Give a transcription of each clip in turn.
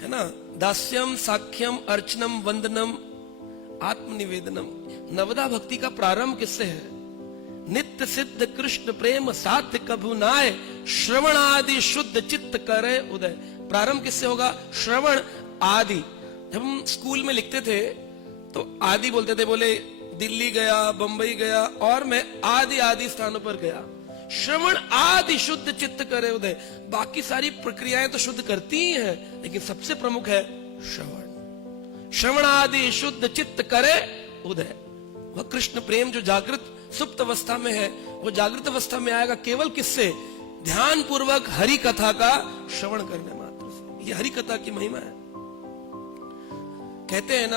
है ना, दास्यम साख्यम अर्चनम वंदनम आत्मनिवेदनम। नवदा भक्ति का प्रारंभ किससे है? नित्य सिद्ध कृष्ण प्रेम साध्य कभु नाय, श्रवण आदि शुद्ध चित्त करे उदय। प्रारंभ किससे होगा? श्रवण आदि। जब हम स्कूल में लिखते थे तो आदि बोलते थे, बोले दिल्ली गया, बंबई गया, और मैं आदि आदि स्थानों पर गया। श्रवण आदि शुद्ध चित्त करे उदय। बाकी सारी प्रक्रियाएं तो शुद्ध करती ही हैं, लेकिन सबसे प्रमुख है श्रवण। श्रवण आदि शुद्ध चित्त करे उदय। वह कृष्ण प्रेम जो जागृत सुप्त अवस्था में है, वो जागृत अवस्था में आएगा केवल किससे? ध्यान पूर्वक हरि कथा का श्रवण करने मात्र से। ये हरि कथा की महिमा है। कहते हैं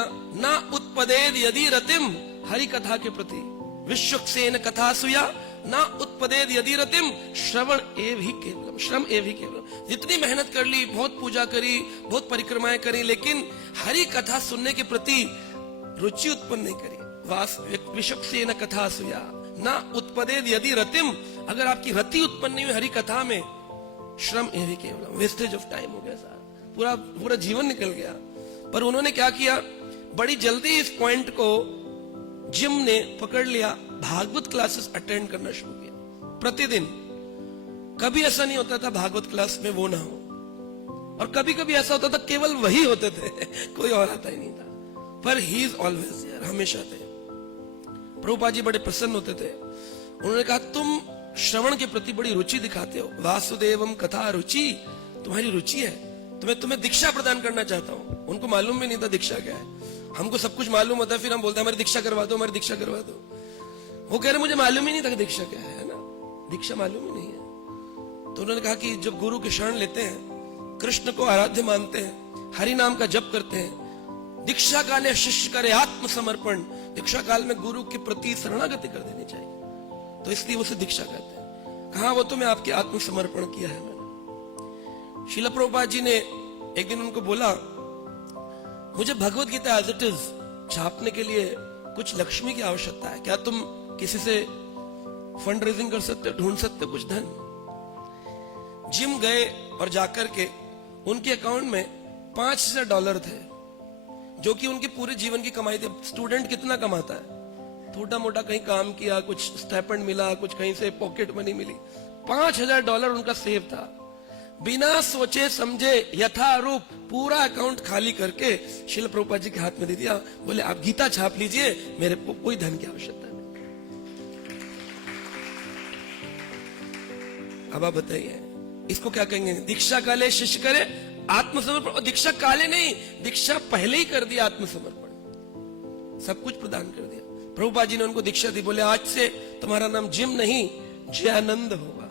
ना उत्पदेद यदि रतिम, हरि कथा के प्रति विश्वक्सेन कथा सुया, ना उत्पदेद यदि रतिम, श्रवण एव ही केवलम, श्रम एव ही केवलम। जितनी मेहनत कर ली, बहुत पूजा करी, बहुत परिक्रमाएं करी, लेकिन हरि कथा सुनने के प्रति रुचि उत्पन्न नहीं करी। विश्वक्सेन कथा सुया, ना उत्पदेद यदि रतिम, अगर आपकी रति उत्पन्न नहीं हुई हरि कथा में, श्रम एव ही केवलम, वेस्टेज ऑफ टाइम हो गया साहब, पूरा जीवन निकल गया। पर उन्होंने क्या किया? बड़ी जल्दी इस पॉइंट को जिम ने पकड़ लिया, भागवत क्लासेस अटेंड करना शुरू किया प्रतिदिन। कभी ऐसा नहीं होता था भागवत क्लास में वो ना हो, और कभी कभी ऐसा होता था केवल वही होते थे, कोई और आता ही नहीं था, पर ही इज ऑलवेज देयर, हमेशा थे। प्रभुपाद जी बड़े प्रसन्न होते थे। उन्होंने कहा तुम श्रवण के प्रति बड़ी रुचि दिखाते हो, वासुदेवम कथा रुचि, तुम्हारी रुचि है, तुम्हें दीक्षा प्रदान करना चाहता हूं। उनको मालूम भी नहीं था दीक्षा क्या है। हमको सब कुछ मालूम होता है, फिर हम बोलते हैं हमारी दीक्षा करवा दो, हमारी दीक्षा करवा दो। वो कह रहे मुझे मालूम ही नहीं था कि दीक्षा क्या है ना, दीक्षा मालूम ही नहीं है। तो उन्होंने कहा कि जब गुरु की शरण लेते हैं, कृष्ण को आराध्य मानते हैं, हरि नाम का जप करते हैं, दीक्षा काले शिष्य करे आत्मसमर्पण, दीक्षा काल में गुरु के प्रति शरणागति कर देनी चाहिए, तो इसलिए उसे दीक्षा कहते हैं। कहा वो तो मैं आपके आत्मसमर्पण किया है मैंने। श्रील प्रभुपाद जी ने एक दिन उनको बोला, मुझे Bhagavad Gita as it is छापने के लिए कुछ लक्ष्मी की आवश्यकता है, क्या तुम किसी से फंड रेजिंग कर सकते हो, ढूंढ सकते हो कुछ धन? जिम गए और जाकर के उनके अकाउंट में $5,000 थे, जो कि उनके पूरे जीवन की कमाई थी। स्टूडेंट कितना कमाता है? थोड़ा मोटा कहीं काम किया, कुछ स्टाइपेंड मिला, कुछ कहीं से पॉकेट मनी मिली, $5,000 उनका सेव था। बिना सोचे समझे यथारूप पूरा अकाउंट खाली करके श्रील प्रभुपाद जी के हाथ में दे दिया। बोले आप गीता छाप लीजिए, मेरे को कोई धन की आवश्यकता नहीं। अब आप बताइए इसको क्या कहेंगे? दीक्षा काले शिष्य करे आत्मसमर्पण। और दीक्षा काले नहीं, दीक्षा पहले ही कर दिया आत्मसमर्पण, सब कुछ प्रदान कर दिया। प्रभुपाद जी ने उनको दीक्षा दी, बोले आज से तुम्हारा नाम जिम नहीं जयानंद होगा।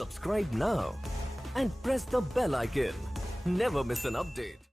Subscribe now and press the bell icon. Never miss an update.